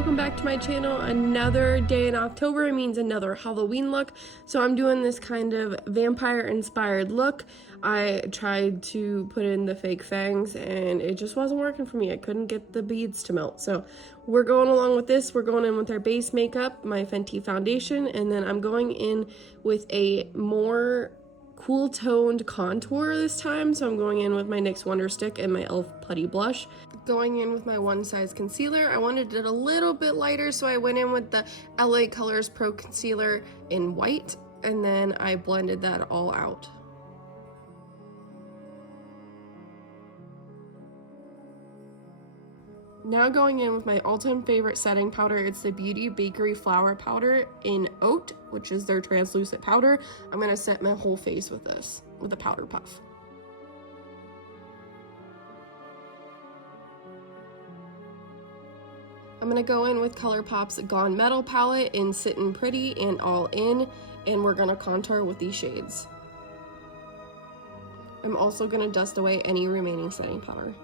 welcome back to my channel. Another day in October means another Halloween look. So I'm doing this kind of vampire inspired look. I tried to put in the fake fangs and it just wasn't working for me. I couldn't get the beads to melt. So we're going along with this. We're going in with our base makeup, my Fenty foundation, and then I'm going in with a more cool toned contour this time. So I'm going in with my NYX Wonderstick and my e.l.f. putty blush. Going in with my one size concealer. I wanted it a little bit lighter, so I went in with the LA Colors Pro Concealer in white, and then I blended that all out. Now going in with my all-time favorite setting powder. It's the Beauty Bakery Flour Powder in Oat, which is their translucent powder. I'm going to set my whole face with this, with a powder puff. I'm going to go in with Colourpop's Gone Metal palette in Sittin Pretty and All In, and we're going to contour with these shades. I'm also going to dust away any remaining setting powder.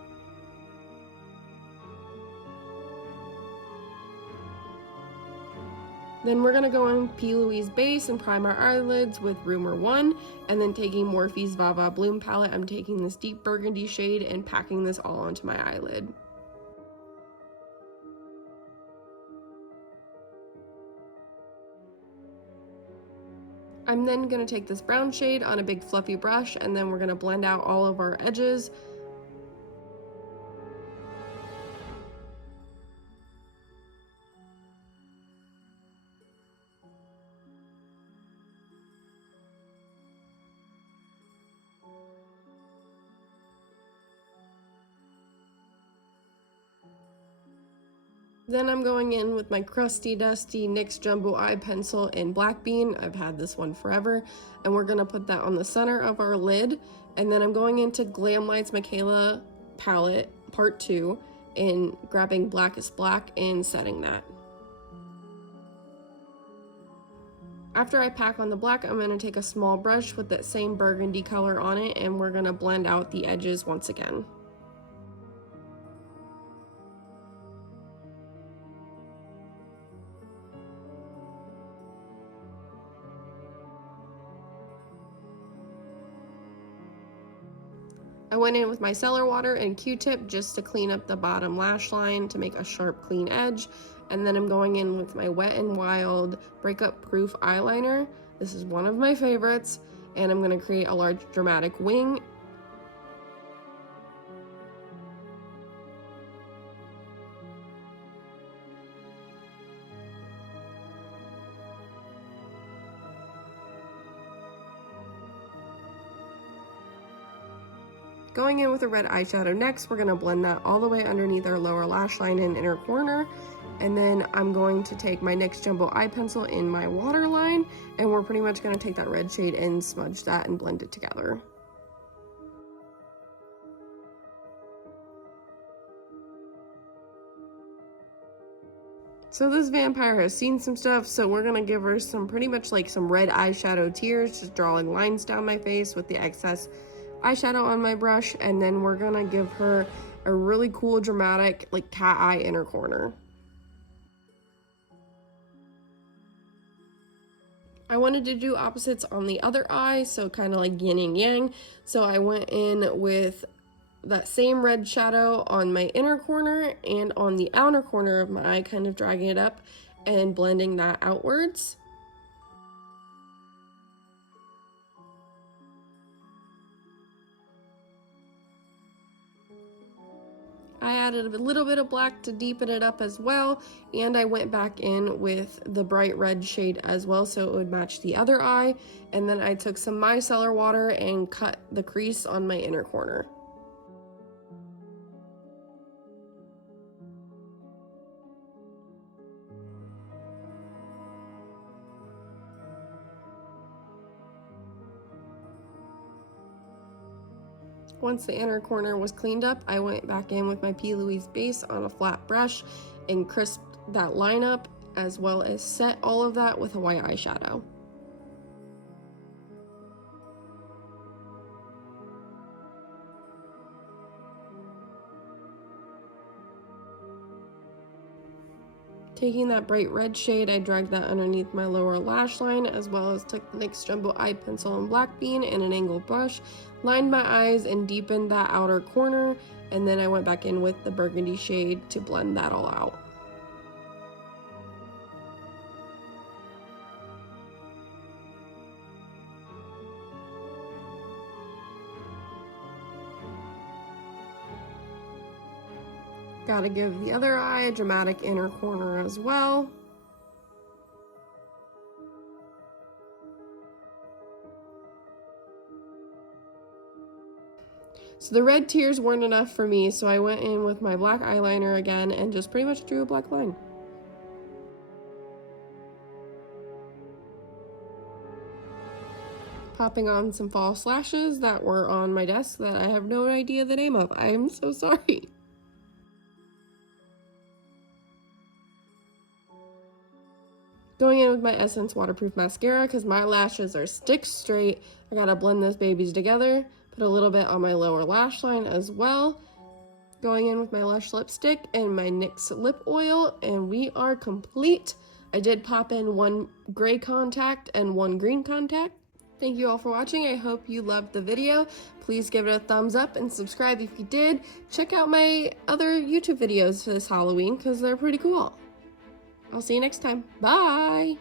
Then we're going to go in P. Louise base and prime our eyelids with Rumour 1, and then taking Morphe's VaVa Bloom palette, I'm taking this deep burgundy shade and packing this all onto my eyelid. I'm then going to take this brown shade on a big fluffy brush, and then we're going to blend out all of our edges. Then I'm going in with my crusty dusty NYX Jumbo Eye Pencil in Black Bean. I've had this one forever. And we're going to put that on the center of our lid. And then I'm going into Glamlite's Mikayla palette, part 2, and grabbing Blackest black and setting that. After I pack on the black, I'm going to take a small brush with that same burgundy color on it, and we're going to blend out the edges once again. I went in with my cellar water and Q-tip just to clean up the bottom lash line to make a sharp, clean edge. And then I'm going in with my Wet n Wild Breakup Proof eyeliner. This is one of my favorites, and I'm going to create a large dramatic wing. Going in with a red eyeshadow next, we're going to blend that all the way underneath our lower lash line and inner corner. And then I'm going to take my NYX Jumbo Eye Pencil in my waterline, and we're pretty much going to take that red shade and smudge that and blend it together. So this vampire has seen some stuff, so we're going to give her some pretty much like some red eyeshadow tears, just drawing lines down my face with the excess eyeshadow on my brush, and then we're gonna give her a really cool dramatic like cat eye inner corner. I wanted to do opposites on the other eye, so kind of like yin and yang, so I went in with that same red shadow on my inner corner and on the outer corner of my eye, kind of dragging it up and blending that outwards. I added a little bit of black to deepen it up as well, and I went back in with the bright red shade as well so it would match the other eye, and then I took some micellar water and cut the crease on my inner corner. Once the inner corner was cleaned up, I went back in with my P. Louise base on a flat brush and crisped that line up, as well as set all of that with a white eyeshadow. Taking that bright red shade, I dragged that underneath my lower lash line, as well as took the NYX Jumbo Eye Pencil in Black Bean and an angled brush, lined my eyes and deepened that outer corner, and then I went back in with the burgundy shade to blend that all out. Gotta give the other eye a dramatic inner corner as well. So the red tears weren't enough for me, so I went in with my black eyeliner again and just pretty much drew a black line. Popping on some false lashes that were on my desk that I have no idea the name of. I am so sorry. Going in with my Essence Waterproof Mascara because my lashes are stick straight. I gotta blend those babies together. Put a little bit on my lower lash line as well. Going in with my Lush lipstick and my NYX lip oil, and we are complete. I did pop in one gray contact and one green contact. Thank you all for watching. I hope you loved the video. Please give it a thumbs up and subscribe if you did. Check out my other YouTube videos for this Halloween because they're pretty cool. I'll see you next time. Bye!